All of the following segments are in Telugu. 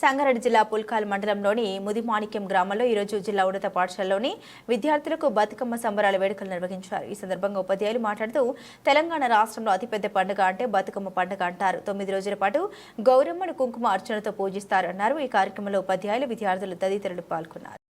సంగారెడ్డి జిల్లా పుల్కాల్ మండలంలోని ముదిమాణిక్యం గ్రామంలో ఈరోజు జిల్లా ఉన్నత పాఠశాలలోని విద్యార్థులకు బతుకమ్మ సంబరాల వేడుకలు నిర్వహించారు. ఈ సందర్భంగా ఉపాధ్యాయులు మాట్లాడుతూ తెలంగాణ రాష్ట్రంలో అతిపెద్ద పండుగ అంటే బతుకమ్మ పండుగ అంటారు. 9 రోజుల పాటు గౌరమ్మను కుంకుమ అర్చనతో పూజిస్తారన్నారు. ఈ కార్యక్రమంలో ఉపాధ్యాయులు, విద్యార్థులు తదితరులు పాల్గొన్నారు.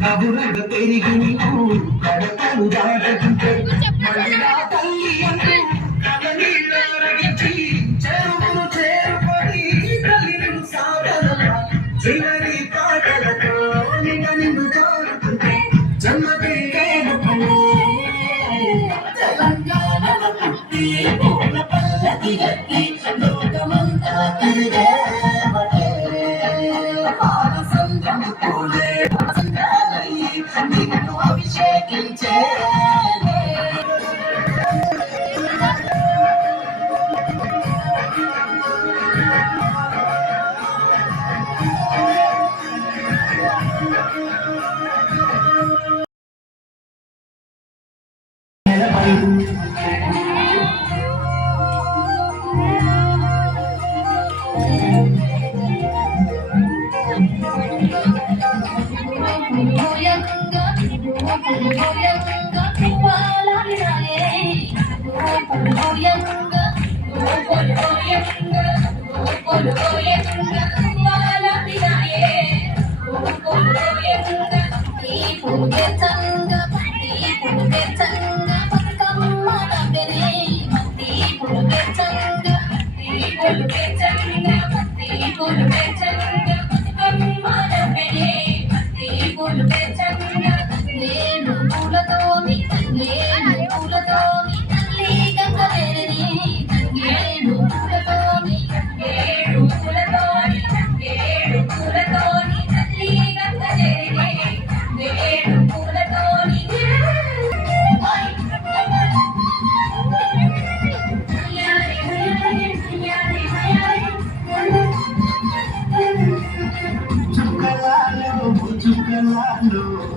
కబురగ పెరిగి నీకు కడతలు దాటుతుంటే మళ్ళా తల్లి అంటూ కదనీళ్ళరగించి చెరువును చేరుకొని తల్లిను సాగలమా చివరి పాటలతో నిన్ను జారుతుంటే జన్మకి తెలంగాణ కట్టి పూల పల్లకి కట్టి లోకమంతా తిరిగేవటే పాలసంద్రం పూలే సంద్రాలయ్యి నిన్ను అభిషేకించే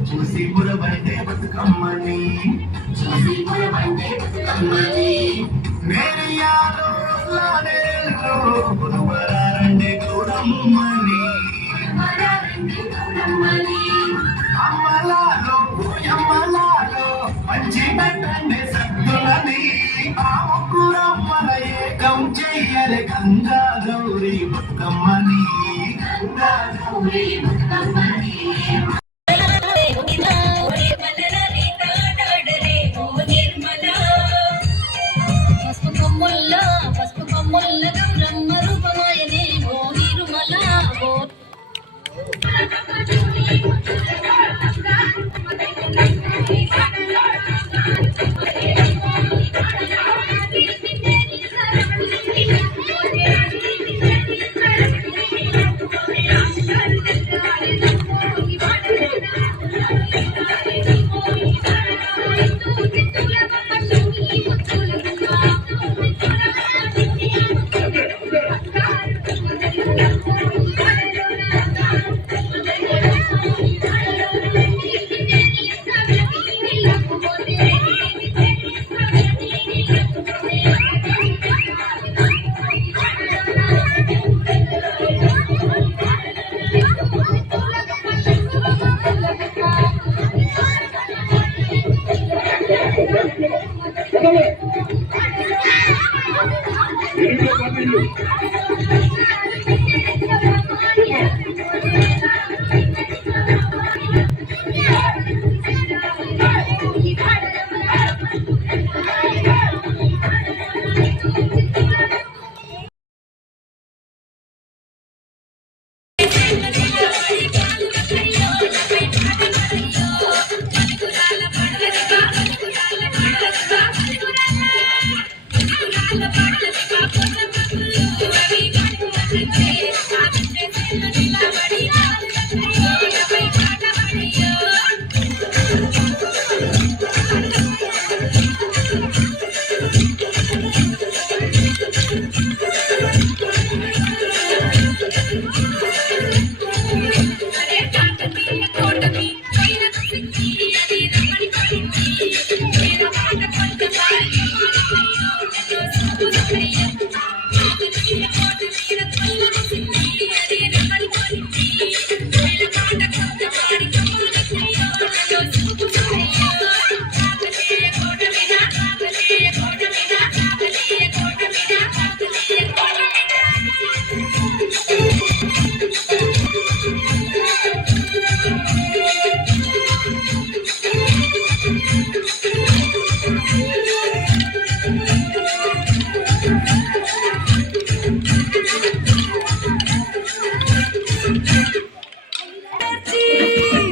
చూసి మురబంటే బతుకమ్మని చూసి మురబంటే బతుకమ్మని మేరియాలో లాడేలో గురువరారండే గౌరమ్మని అమ్మలాలో అమ్మలాలో మంచి పెట్టండి సత్తులని ఆ ముగ్గురమ్మల ఏకం చెయ్యలే గంగా గౌరీ బతుకమ్మని గంగా గౌరీ బతుకమ్మని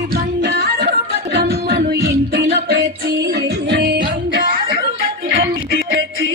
బంగారు బతుకమ్మను ఇంటిలో తెచ్చి బంగారు బతుకమ్మ తెచ్చి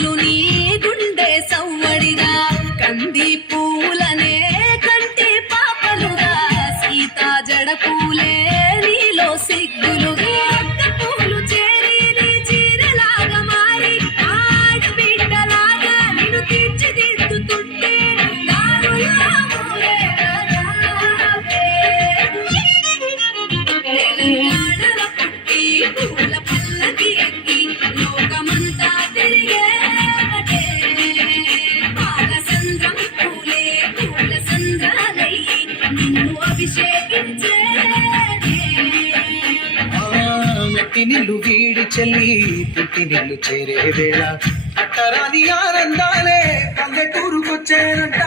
సిగ్గులు నీ గుండె సవ్వడిగా కంది పూలనే కంటి పాపలుగా సీతా జడ పూలే నీలో సిగ్గులుగా ఒక్క పూలు చేరి నీ చీరలాగా మారి ఆడబిడ్డలాగా నిన్ను తీర్చిదిద్దుతుంటే దారులా ఊరేగావే. తెలంగాణలో పుట్టి పూల పల్లకి ఎక్కి లోకమంతా తిరిగేటే పాలసంద్రం పూలే పూల సంద్రాలయ్యి నిన్ను అభిషేకించేనే. మెట్టి నిల్లు వీడి చెల్లి పుట్టి నిల్లు చేరే వేళ అట్టరాది ఆనందాలే పల్లెటూరుకొచ్చేనంట.